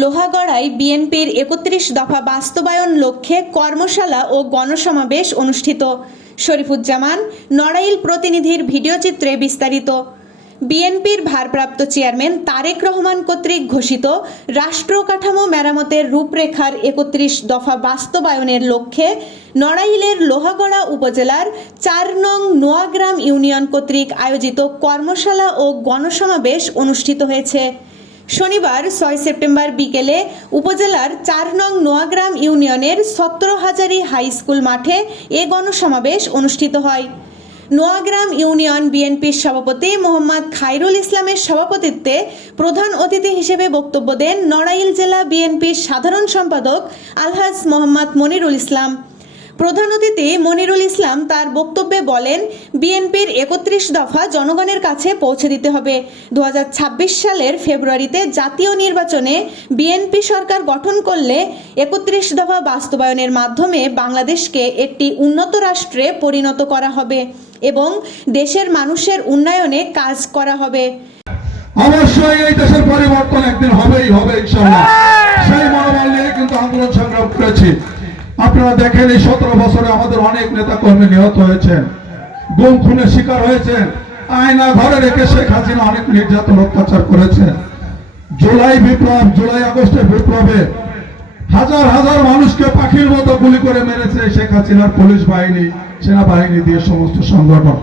লোহাগড়ায় বিএনপির ৩১ দফা বাস্তবায়ন লক্ষ্যে কর্মশালা ও গণসমাবেশ অনুষ্ঠিত। শরীফুজ্জামান, নড়াইল প্রতিনিধির ভিডিওচিত্রে বিস্তারিত। বিএনপির ভারপ্রাপ্ত চেয়ারম্যান তারেক রহমান কর্তৃক ঘোষিত রাষ্ট্র কাঠামো মেরামতের রূপরেখার ৩১ দফা বাস্তবায়নের লক্ষ্যে নড়াইলের লোহাগড়া উপজেলার ৪ নং নোয়াগ্রাম ইউনিয়ন কর্তৃক আয়োজিত কর্মশালা ও গণসমাবেশ অনুষ্ঠিত হয়েছে। শনিবার ৬ সেপ্টেম্বর বিকেলে উপজেলার ৪ নং নোয়াগ্রাম ইউনিয়নের ১৭ হাজারি হাই স্কুল মাঠে এ গণসমাবেশ অনুষ্ঠিত হয়। নোয়াগ্রাম ইউনিয়ন বিএনপির সভাপতি মোহাম্মদ খায়রুল ইসলামের সভাপতিত্বে প্রধান অতিথি হিসেবে বক্তব্য দেন নড়াইল জেলা বিএনপির সাধারণ সম্পাদক আলহাজ মোহাম্মদ মনিরুল ইসলাম। প্রধান অতিথি মনিরুল ইসলাম তার বক্তব্যে বলেন, বিএনপির ৩১ দফা জনগণের কাছে পৌঁছে দিতে হবে। ২০২৬ সালের ফেব্রুয়ারিতে জাতীয় নির্বাচনে বিএনপি সরকার গঠন করলে ৩১ দফা বাস্তবায়নের মাধ্যমে বাংলাদেশকে একটি উন্নত রাষ্ট্রে পরিণত করা হবে এবং দেশের মানুষের উন্নয়নে কাজ করা হবে। অবশ্যই এই দেশের পরিবর্তন একদিন হবেই হবে ইনশাআল্লাহ। সেই মনোবল নিয়ে কিন্তু আন্দোলন সংগ্রাম করেছি। আপনারা দেখেন এই ১৭ বছরে আমাদের অনেক নেতা কর্মী নিহত হয়েছেন, গুম খুনের শিকার হয়েছেন, আয়না ঘরে রেখে শেখ হাসিনা অনেক নির্যাতন অত্যাচার করেছেন। জুলাই বিপ্লব, জুলাই আগস্টের বিপ্লবে হাজার হাজার মানুষকে পাখির মতো গুলি করে মেরেছে শেখ হাসিনার পুলিশ বাহিনী, সেনাবাহিনী দিয়ে সমস্ত সংগঠন।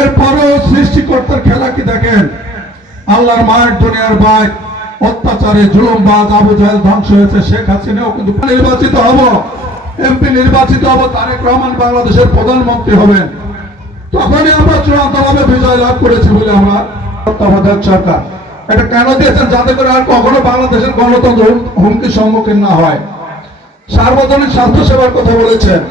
এরপরেও সৃষ্টিকর্তার খেলা কি দেখেন, আল্লাহর মায়ের দুনিয়ার ভাই অত্যাচারে জুলুমবাজ আবু জাহেল ধ্বংস হয়েছে। শেখ হাসিনাও কিন্তু নির্বাচিত হব, এমপি নির্বাচিত হব, তারেক রহমান বাংলাদেশের প্রধানমন্ত্রী হবেন। তখনই আমরা চূড়ান্তভাবে বিজয় লাভ করেছি বলে আমরা তত্ত্বাবধায়ক সরকার এটা কেন দিয়েছেন, যাতে করে আর কখনো বাংলাদেশের গণতন্ত্র হুমকির সম্মুখীন না হয়। সার্বজনীন স্বাস্থ্য সেবার কথা বলেছেন।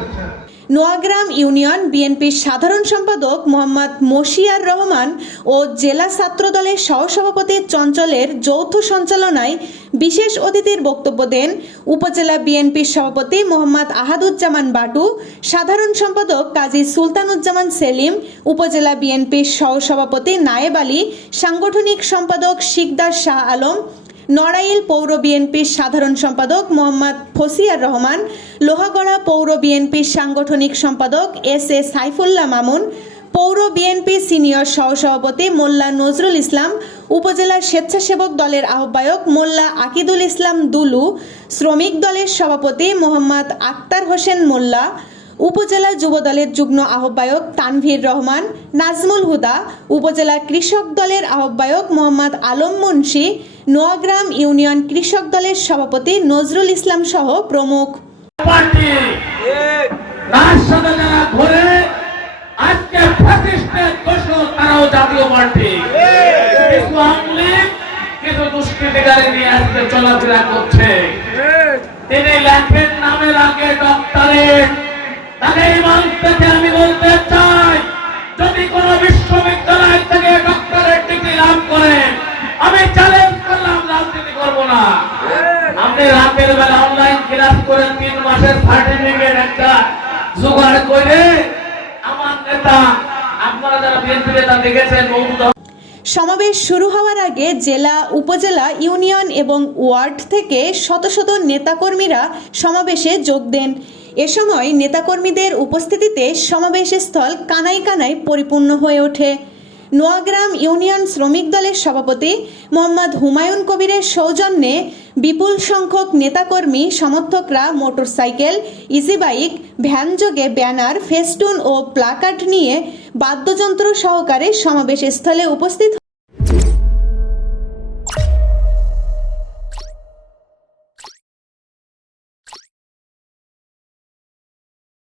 নোয়াগ্রাম ইউনিয়ন বিএনপির সাধারণ সম্পাদক মোহাম্মদ মশিয়ার রহমান ও জেলা ছাত্র দলের সহসভাপতি চঞ্চলের যৌথ সঞ্চালনায় বিশেষ অতিথির বক্তব্য দেন উপজেলা বিএনপির সভাপতি মোহাম্মদ আহাদুজ্জামান বাটু, সাধারণ সম্পাদক কাজী সুলতানুজ্জামান সেলিম, উপজেলা বিএনপির সহসভাপতি নায়েব আলী, সাংগঠনিক সম্পাদক শিকদার শাহ আলম, নড়াইল পৌর বিএনপির সাধারণ সম্পাদক মোহাম্মদ ফসিয়ার রহমান, লোহাগড়া পৌর বিএনপির সাংগঠনিক সম্পাদক এস.এ. সাইফুল্লাহ মামুন, পৌর বিএনপি সিনিয়র সহসভাপতি মোল্লা নজরুল ইসলাম, উপজেলা স্বেচ্ছাসেবক দলের আহ্বায়ক মোল্লা আকিদুল ইসলাম দুলু, শ্রমিক দলের সভাপতি মোহাম্মদ আক্তার হোসেন মোল্লা, উপজেলা যুব দলের যুগ্ম আহ্বায়ক তানভীর রহমান, নাজমুল হুদা, উপজেলা কৃষক দলের আহ্বায়ক মোহাম্মদ আলম মুন্সি, নোয়াগ্রাম ইউনিয়ন কৃষক দলের সভাপতি নজরুল ইসলাম সহ প্রমুখ। তিনি লেখেন নামের আগে ডক্টরেট। তাহলে এই মানুষটাকে আমি বলতে চাই, যদি কোন বিশ্ববিদ্যালয় থেকে ডক্টরেট ডিগ্রি লাভ করেন, আমি চ্যালেঞ্জ করলাম রাজনীতি করব না। আপনি রাতের বেলা অনলাইন ক্লাস করে 3 মাসের সার্টিফিকেট একটা জোগাড় করে আমার নেতা, আপনারা যারা বিএনপি নেতা দেখেছেন, সমাবেশ শুরু হওয়ার আগে জেলা, উপজেলা, ইউনিয়ন এবং ওয়ার্ড থেকে শত শত নেতাকর্মীরা সমাবেশে যোগ দেন। এ সময় নেতাকর্মীদের উপস্থিতিতে সমাবেশস্থল কানায় কানায় পরিপূর্ণ হয়ে ওঠে। নোয়াগ্রাম ইউনিয়ন শ্রমিক দলের সভাপতি মোহাম্মদ হুমায়ুন কবিরের সৌজন্যে বিপুল সংখ্যক নেতাকর্মী সমর্থকরা মোটরসাইকেল, ইজি বাইক, ভ্যানযোগে ব্যানার, ফেস্টুন ও প্লাকার্ড নিয়ে বাদ্যযন্ত্র সহকারে সমাবেশস্থলে উপস্থিত